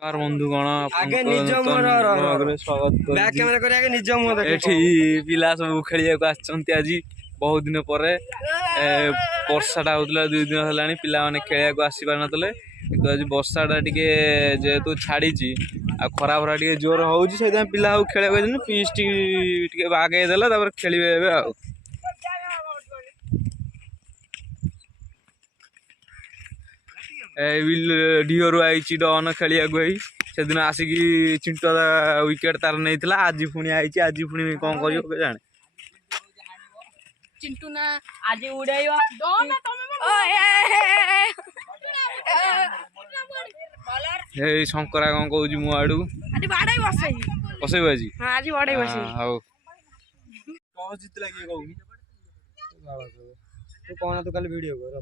बंधुगण आगे निज बैक कैमरा कर आगे निज मुह एठी पिला सब खेलिया आज बहुत दिन पर वर्षाटा होता 2 दिन है पिला माने खेलिया आसी पार नतले किंतु आज वर्षाटा टिके जेहेतु छाड़ी खरा भरा टे जोर हो पिला खेलिया पिच टे बागे देला खेलिए ढीर आई डन खेलिया से दिन आसिक चिंटू विकेट तार नहीं आज पुणी आई आज पुणी कौन कर जाने चिंटू ना आज उड़ाइवा हे शंकरा कौन कहूँ मु आड़ू आज बाड़ाई बसई बसैब आज हां आज बाड़ाई बसई हाउ कह जितला के कहूनी तू कौन तो कल वीडियो कर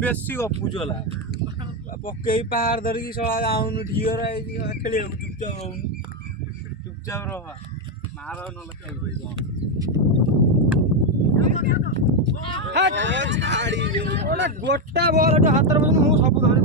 बेसी गपुचला पकई पहाड़ धरिकी सला गाउनु ढीर खेल चुपचाप रहूनु चुपचाप रह मार न गोटा बॉल हाथ मु सब धरी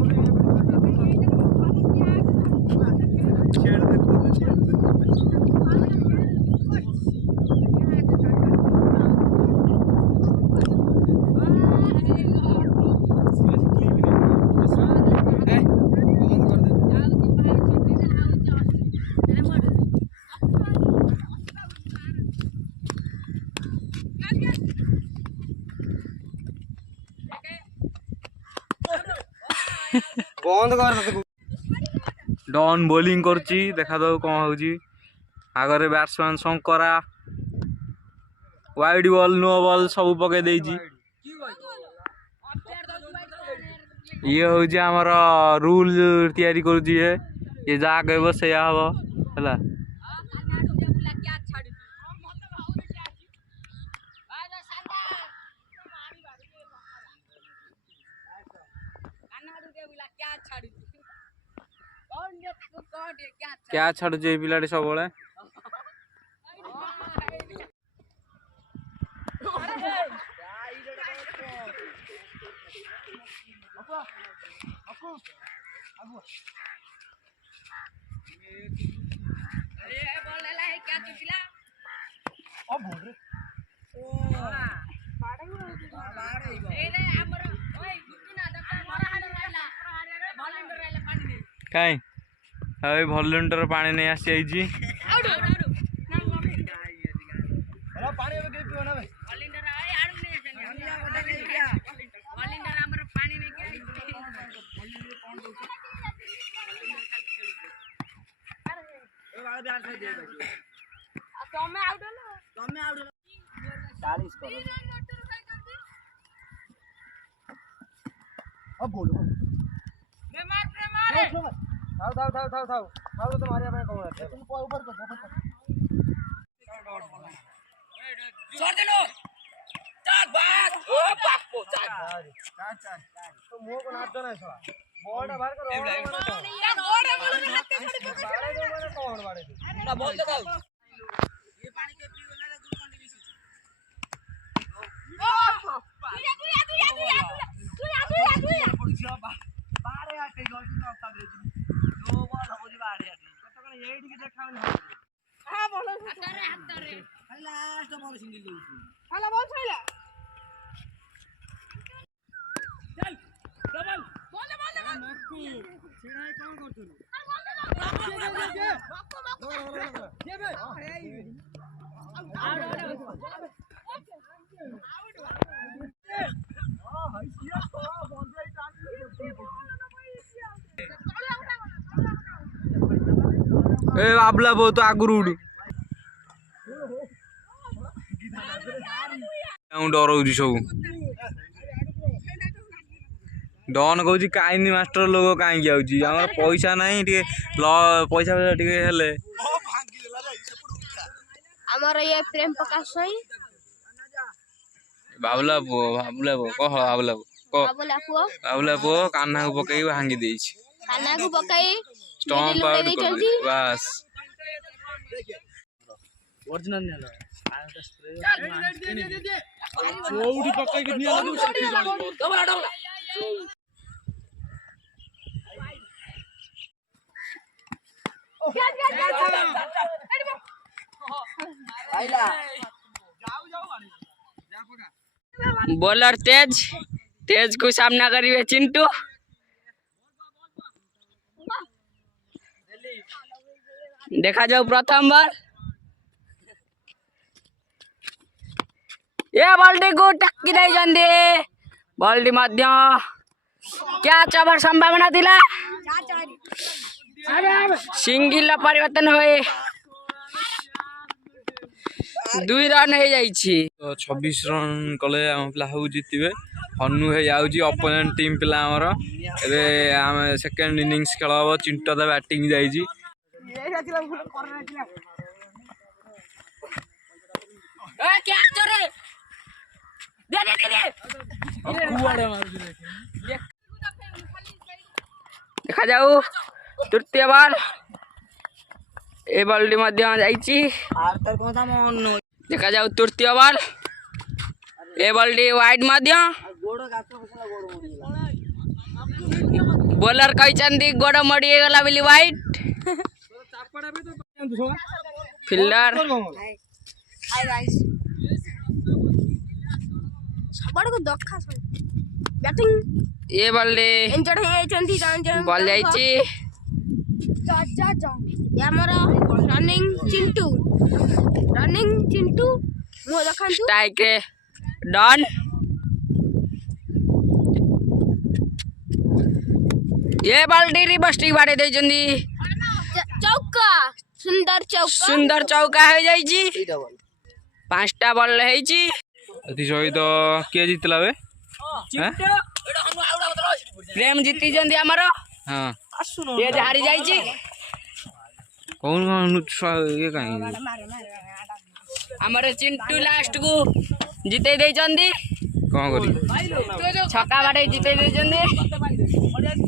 बंद कर डन बोलिंग करची देखा दो कौन होची आगरे बैट्समैन शंकरा वाइड बॉल नो बॉल सब पके देची ये होची हमर रूल तैयारी करूची ये जा कहबो सेया हबो हला क्या छाड़ू पिलाटे सब कहीं अभी भल्युंटर पानी नहीं आसी थाव तो मारिया मैं कहूं तुम ऊपर कर छोड़ देनो चाक बात ओ बापो चाक चाक तो मुंह को नाच ना साला बॉल बाहर कर या गोड़े बोल हाथ छोड़ बाड़े दे माने कौन बाड़े दे ना बोल दे ये पानी के पी ना दूर कंडी बिसी ओ तू बाड़े आटे गलती तो अपता दे जो बॉल हो जी बाड़े आटे कत कने एडी के देखावन हां बोल हाथ रे लास्ट बॉल सिंगल दउछु हला बॉल छैला चल डबल बोल मक्कू छेड़ाई कौन करथुनु ये बे ए बाबला बहुत आगुरु उडू डरौची सब डन कहूँ कहीं मास्टर लोग कहीं आम पैसा ना पैसा हेले हमारा ये प्रेम प्रकाश भाई भावला बो कह भावला बो ବାବୁଲା ପୁଅ ବାବୁଲା ପୁଅ କାହ୍ନାକୁ ପକେଇ ଭାଙ୍ଗି ଦେଇଛି। କାହ୍ନାକୁ ପକାଇ ଷ୍ଟମ୍ପ ଆଉଟ କରିଦେଇଛି ବାସ୍। ଅରିଜିନାଲ ନିଆଲା ଚଉଡ଼ି ପକେଇକି ନିଆଲା ଦବୁ ସେଠି ଡବଲ ଡବଲ आइला बॉलर तेज को सामना करिए चिंटू। देखा जाओ प्रथम बार ये बॉल्टी को टक्की नहीं बॉल्टी मध्य कैच ओवर संभावना थिला सिंगल परिवर्तन हुए 2 रन हो जाइछि। 26 रन कले आम पिला हु जितिबे। हनु हे आउजी अपोनेंट टीम पिला हमर एबे हम सेकंड इनिंग्स खेल हबो। चिंटो दा बैटिंग जाइजी। ए क्या करे दे कुआडे मार दे देखा जाऊ तृतीय बार ए बॉल्टी मध्य जाइछि। आर तर कोता मन देखा जाऊ तृतीय बार ए बॉल्टी वाइड मध्य गोड़ गाछ फसला गोड़ मोड़ी बॉलर कहचंदी गोड़ मोड़ी गला बिली वाइड फील्डर हाय गाइस सबड़ को दखा बैटिंग ये बॉल्टी इंजर्ड हे चंदी जान बॉल जाइछि। यामरा रनिंग चिंटू मो देखंतु स्ट्राइक रे डन ये बॉल्टी रिबस्टिक बाड़े देचंदी चौका सुंदर चौका हो जाइछि। 5टा बॉल हेछि। अति सहित किए जितला बे प्रेम जीति जंदी हमरो हां ये हारी जाइछि। कौन ये कहीं हमर चिंटू लास्ट को जीते देचंदी। कौन करी छक्का बाड़े जीते देचंदी।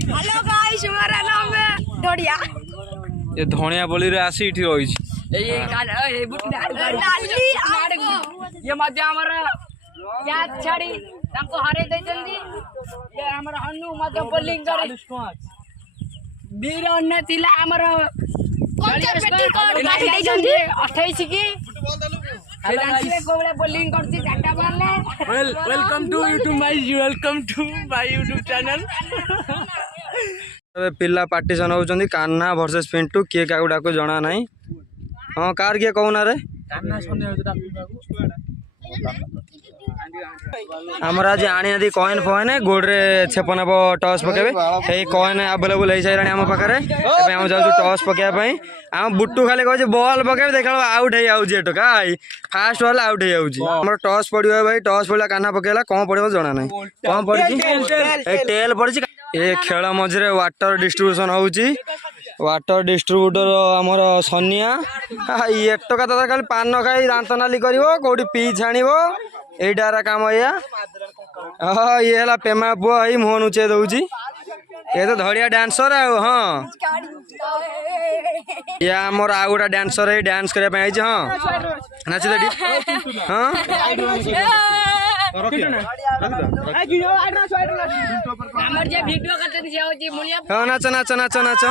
हेलो गाइस हमारा नाम है डोडिया ये धनिया बोली रे आसी इठी रही ये मध्य हमर कैच छाड़ी तांको हारे देचंदी। ये हमर हन्नू मध्य बॉलिंग करे 2 रन थिला हमर अठाईस की बॉलिंग करती 4टा ball welcome to my YouTube channel. पिला पार्टीशन होउचंदी कान्हा वर्सेस पिंटू किए काकू डाको जणा नाही। हां कार किए कहूना रे कान्ना सोने हमरा आज आनी आदि कॉइन फोइन गोड़े छेपन अब टॉस पकेबे हे कॉइन अवेलेबल हो सारा आम पाखे एबे हम जाऊ टॉस पकेया पई हम बुट्टू खाली कहै बॉल पकेबे देखल आउट हे आउजी एटो काई फास्ट वाला आउट हे आउजी हमर टॉस पड़ियो भाई टॉस पड़ला कान्हा पकेला कोन पड़ियो जणा नाही कोन पड़छि ए टेल पड़छि। ए खेल मझरे वाटर डिस्ट्रीब्यूशन होउची वाटर डिस्ट्रीब्यूटर हमर सनिया ये टका दादा खाली पान खाई दांत नाली करिवो कोडी पी छाणिवो एडारा काम या हाँ ये है पेमा पुआ ही मुह नुचे दौची ये तो धड़िया डांसर है। हाँ ये आमर आउ गोटा डांसर है डांस करने आई हाँ नाच देटी हाँ हाँ नाच नाच नाच नाच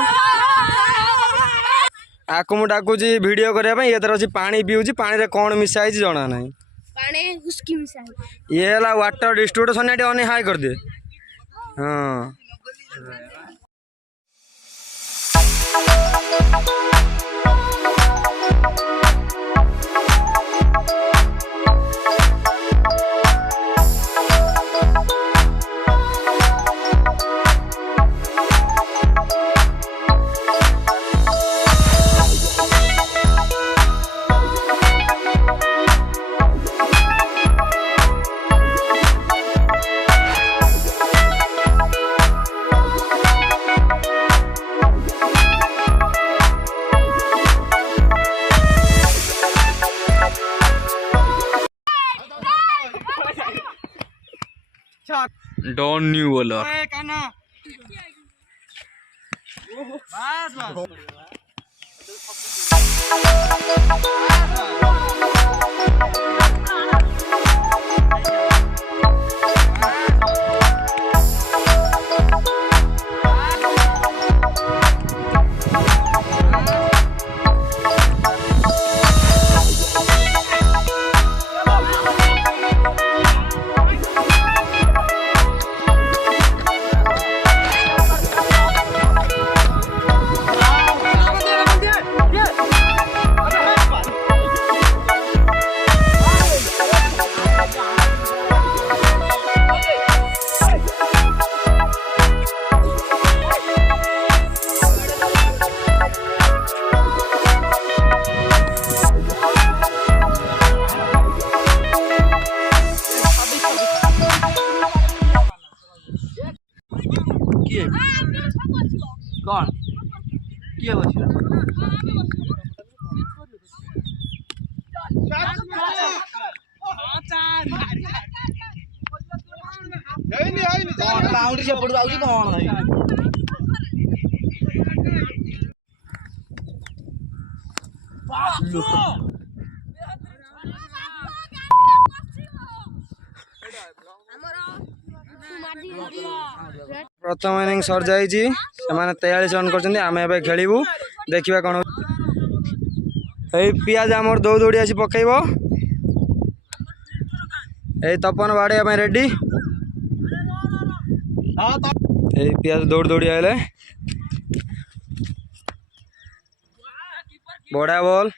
आकु मु डाकुची वीडियो करने ये तरह पानी पीऊँ पानी रे कौन मिसाई जना ना पानी उसकी मिसाई ये है वाटर डिस्ट्रीब्यूटर सन्याटी अने हाई कर दे। हाँ डॉन न्यू बॉलर। कौन किए बचिला बाउंड्री से पड़ आउची कौन भाई प्रथम इनिंग सर जाइए से 43 रन कर आम ए खेलू देखा कौन पियाज आमर दौ दौड़ी आसी पकईब ए तपन बाड़े रेडी पियाज दौड़ दौड़ी आए बड़ा बॉल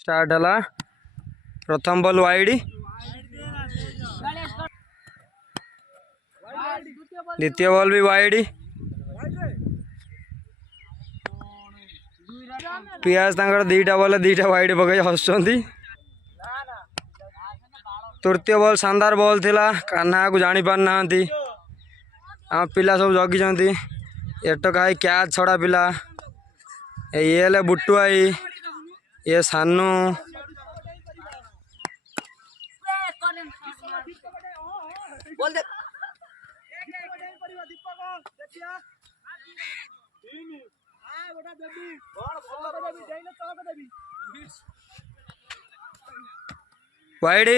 स्टार्ट है प्रथम बॉल वाइड द्वितीय बॉल भी वाइड पियाज तांकर दीटा बॉल दीटा वाइड पकई हसुँच तृतीय बॉल शानदार बॉल थिला कान्हा को जानी पार ना आम पिला सब जगी एटका हाई कैच छड़ा पिला ये हेले बुट्टू आई ये सानू वाइड